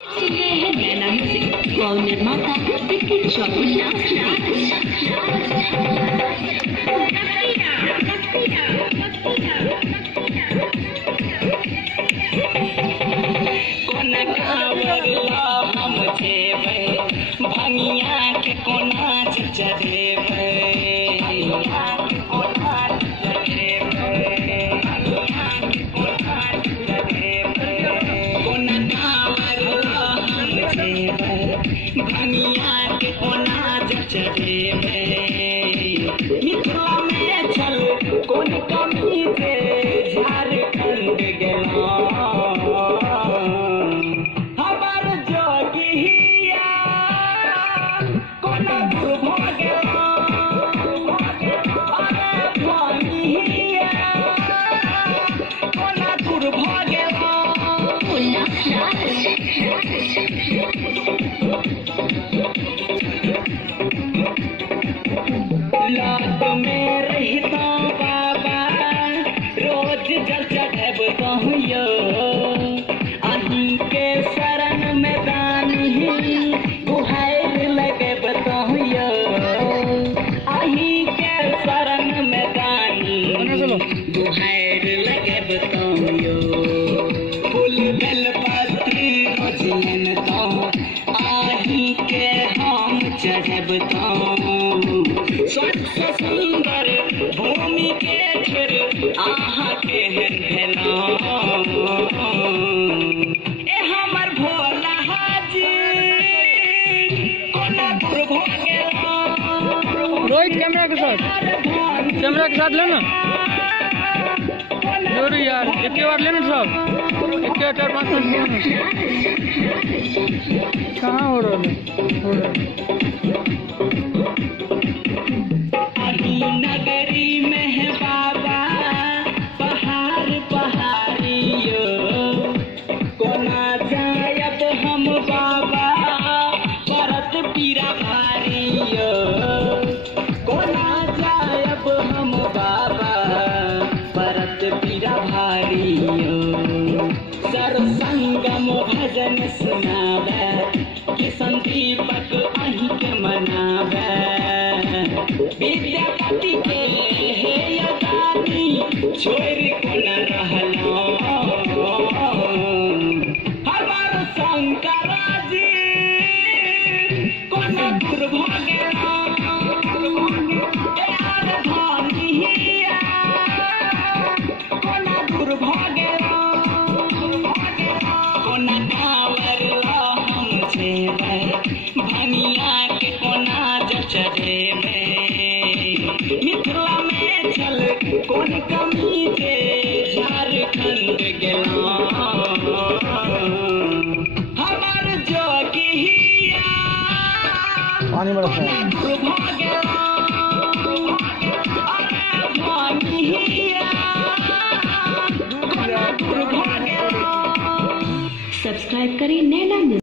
नैना music call निर्माता विक्की चौधरी। भंगिया के कोना चढ़ेबे भंगिया के कोना चढ़ेबे मिथिला में चल कोन कमी से झारखंड गेला हमार जोगिया कोना दूर भ गेला अरे भंगिया कोना दूर भ गेला लात में रहता बाबा रोज जल चढ़ब कहियो अहीं के शरण में दानी बुहार लगब कहियो अहीं के शरण में दानी बुहार लगब कहियो फूल बेलपत्री रोजन तो आहीं के हम चढ़ब तो सबसे सुंदर भूमि के छिर आहा के भेला ए हमर भोला हाजी कोना दूर भ गेला रोहित कैमरा के साथ लेना जरूरी यार एक बार लेना सब एक 4-5 मिनट कहाँ हो रहा है नगरी में है बाबा पहाड़ पहाड़ियो कोना जायब हम बाबा परत पीरा भारियो कोना जायब हम बाबा परत पीरा भारियो सर संगम भजन सुनावे कि संदीपक अहीं के मनावे विद्यापति के हे यदानी छोड़ को न रहलो हमार शंकरा जी कोना दूर भ गेला यार भंगिया कोना दूर भ गेला कोना कांवर हम छेबै भंगिया के कोना चढ़ेबे मिथिला में चल कोन कमी से झारखंड गेला हमार जोगिया पानी में रखा दूर भ गेला अरे भंगिया कोना दूर भ गेला। सब्सक्राइब करें नैना म्यूजिक।